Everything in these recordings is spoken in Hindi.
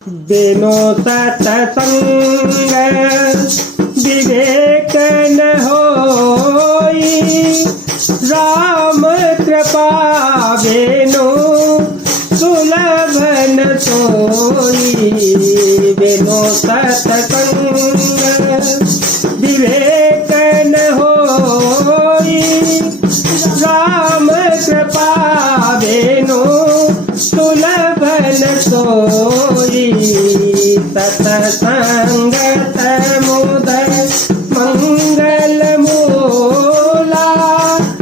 बिनु सत्संग विवेक न होई, राम कृपा बिनु सुलभ न सोई। बिनु सत्संग विवेक न होई, राम कृपा बिनु सुलभ न सोई। सत्संगत मुदय मंगल मूला,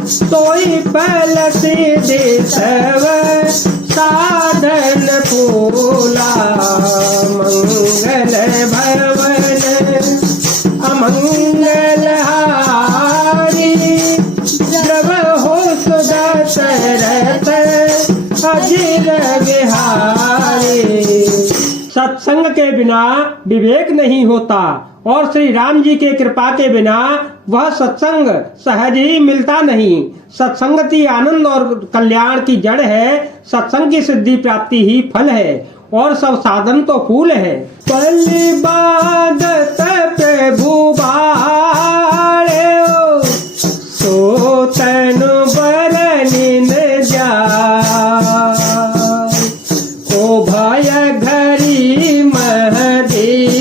सोई फल सिद्धि सब साधन फूला। मंगल भवन अमंगल हारी, जब हो सुदशरथ अजिर बिहारी। सत्संग के बिना विवेक नहीं होता और श्री राम जी के कृपा के बिना वह सत्संग सहज ही मिलता नहीं। सत्संगति आनंद और कल्याण की जड़ है। सत्संग की सिद्धि प्राप्ति ही फल है और सब साधन तो फूल है। पल्ली बाधत प्रभु बाड़े, सो तनु बरनिन जा। ओ भय घरी महदीनी,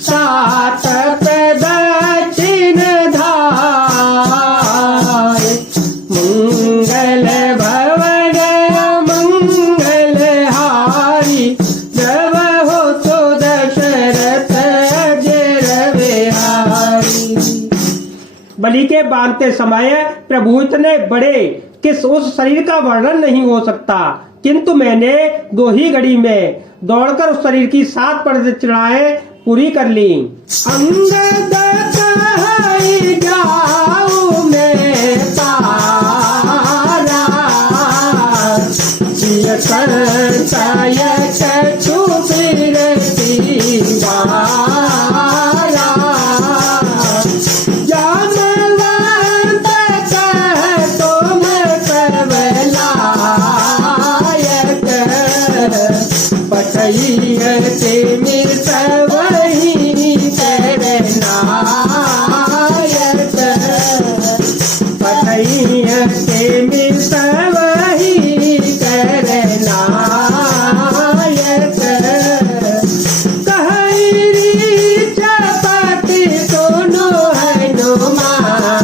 सात प्रदक्षिण धार। मंगल भवन मंगल हारी, जब हो तो दशरथ अजिर बिहारी। बलि के बांधते समय प्रभु इतने बड़े कि उस शरीर का वर्णन नहीं हो सकता, किंतु मैंने 2 ही घड़ी में दौड़कर उस शरीर की 7 प्रदक्षिणाएं पूरी कर ली। अंगद कहाई जाऊं मैं तारा, जिय करताय कछु फिरती वारा। जानवंत कह तुम सर्वलायक, पठइयते मित वही करनायक। पठइयते मित वही करनायक। कहरी चपति सुनो हनुमाना,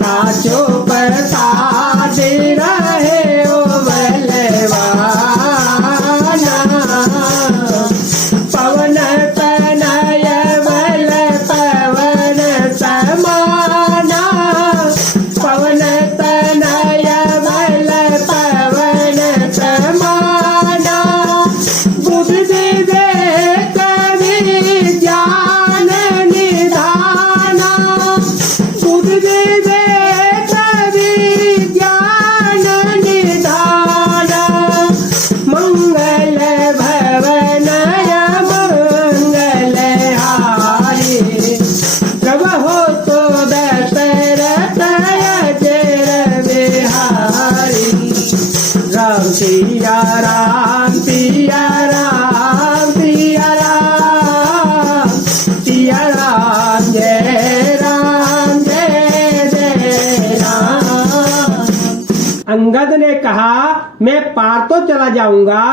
ताजो प्रसाद रहे ओ बलवाना। पवन तनय बल पवन समाना, पवन तनय बल पवन समाना। बुद्धि विवेक विज्ञान निधाना, बुद्धि विवेक विज्ञान निधाना। मंगल भवन मंगल हारी, जब हो तो दशरथ अजिर बिहारी। राम सिया राम सिया राम सिया राम, सिया राम जय राम जय जय राम। अंगद ने कहा, मैं पार तो चला जाऊंगा,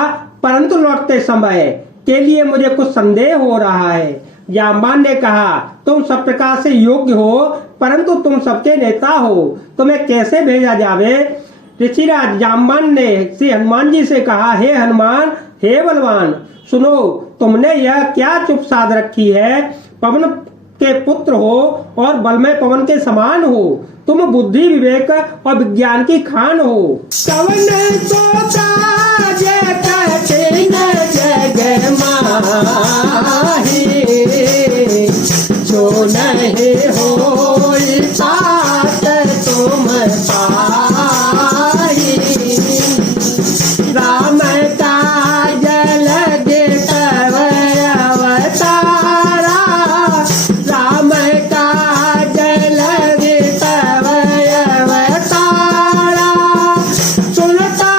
परंतु लौटते समय के लिए मुझे कुछ संदेह हो रहा है। जाम्बान ने कहा, तुम सब प्रकार से योग्य हो, परंतु तुम सबके नेता हो, तुम्हें कैसे भेजा जावे। ऋषिराज जाम्बान ने श्री हनुमान जी से कहा, हे हनुमान, हे बलवान, सुनो, तुमने यह क्या चुप साध रखी है। पवन के पुत्र हो और बल में पवन के समान हो, तुम बुद्धि विवेक और विज्ञान की खान हो। कवन को काज कठिन जग माही, जो नहीं होई तात तुम पाही। राम काज लगे तव अवतारा, राम काज लगे तव अवतारा। सुनता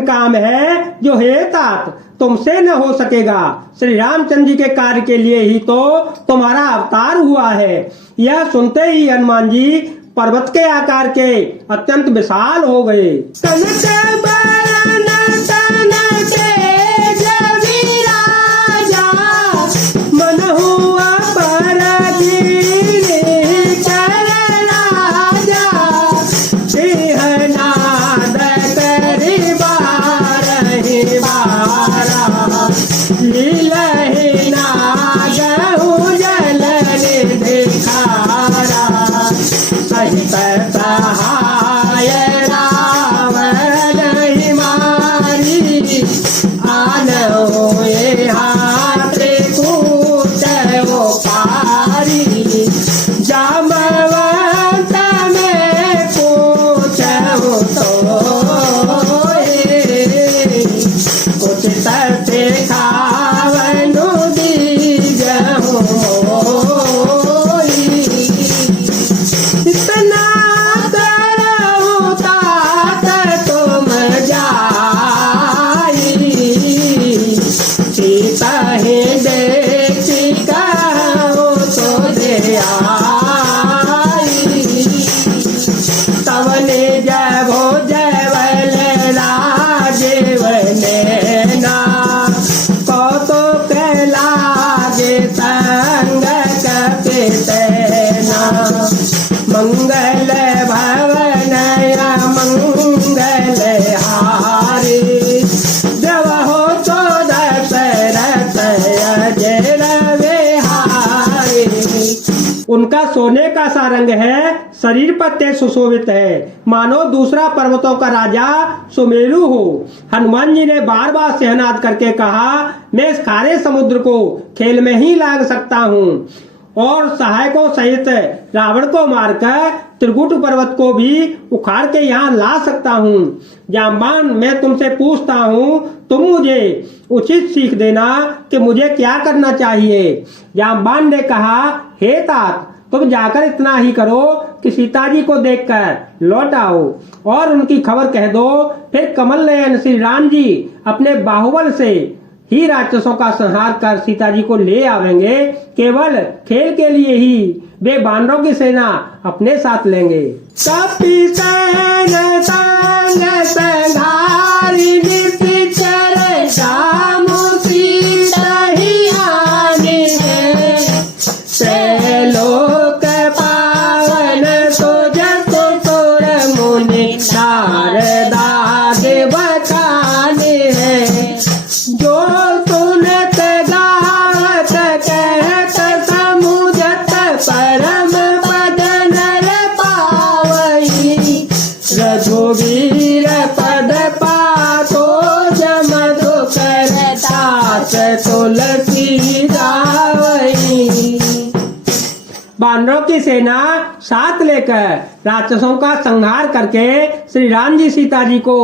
कठिन काम है जो हे तात तुमसे न हो सकेगा। श्री रामचंद्र जी के कार्य के लिए ही तो तुम्हारा अवतार हुआ है। यह सुनते ही हनुमान जी पर्वत के आकार के अत्यंत विशाल हो गए। मंगल भवन मंगल हारी जब हो तो दशरथ अजर बिहारी। उनका सोने का सा रंग है, शरीर पर तेज सुशोभित है, मानो दूसरा पर्वतों का राजा सुमेरु हो। हनुमान जी ने बार बार सिंहनाद करके कहा, मैं इस खारे समुद्र को खेल में ही लांघ सकता हूँ और सहायकों सहित रावण को मारकर त्रिकुट पर्वत को भी उखाड़ के यहाँ ला सकता हूँ। जाम्बान, मैं तुमसे पूछता हूँ, तुम मुझे उचित सीख देना कि मुझे क्या करना चाहिए। जाम्बान ने कहा, हे तात, तुम जाकर इतना ही करो कि सीता जी को देखकर लौट आओ और उनकी खबर कह दो। फिर कमल नयन श्री राम जी अपने बाहुबल से ही राक्षसों का संहार कर सीता जी को ले आवेंगे। केवल खेल के लिए ही वे बानरों की सेना अपने साथ लेंगे। रघुवीर पद पातो जम तुलसी गावई। बानरों की सेना साथ लेकर राक्षसों का संहार करके श्री राम जी सीता जी को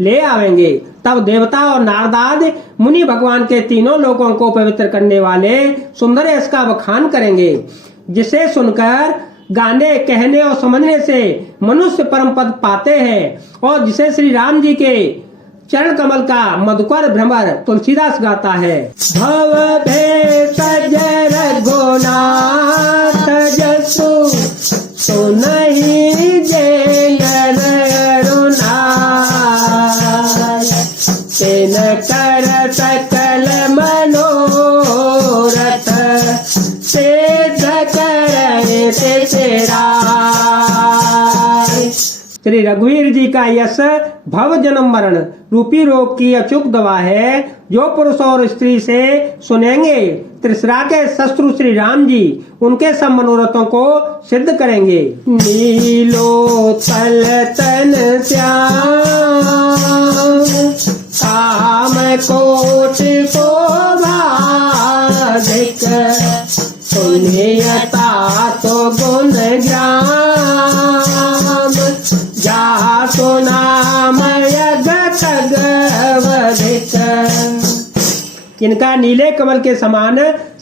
ले आवेंगे। तब देवता और नारदाद मुनि भगवान के तीनों लोकों को पवित्र करने वाले सुंदर यश का बखान करेंगे, जिसे सुनकर गाने, कहने और समझने से मनुष्य परम पद पाते हैं और जिसे श्री राम जी के चरण कमल का मधुकर भ्रमर तुलसीदास गाता है। भव भेष रघुनाथ जसु सुनहि जे तिन कर सकल मनोरथ सिद्ध करे तेरा। श्री रघुवीर जी का यश भव जन्म मरण रूपी रोग की अचूक दवा है, जो पुरुष और स्त्री से सुनेंगे। त्रिशरा के शत्रु श्री राम जी उनके सब मनोरथों को सिद्ध करेंगे। नीलो तल तन श्याम काम कोटि शोभाधिक सुनियता तो गुण ग्राम जा सुनाम यगवधिक। इनका नीले कमल के समान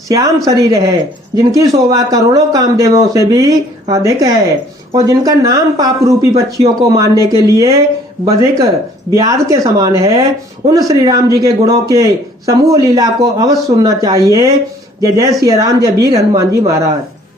श्याम शरीर है, जिनकी शोभा करोड़ों कामदेवों से भी अधिक है। और जिनका नाम पाप रूपी पक्षियों को मारने के लिए बधिक व्याध के समान है, उन श्री राम जी के गुणों के समूह लीला को अवश्य सुनना चाहिए। जय जय श्री राम, जय वीर हनुमान जी महाराज।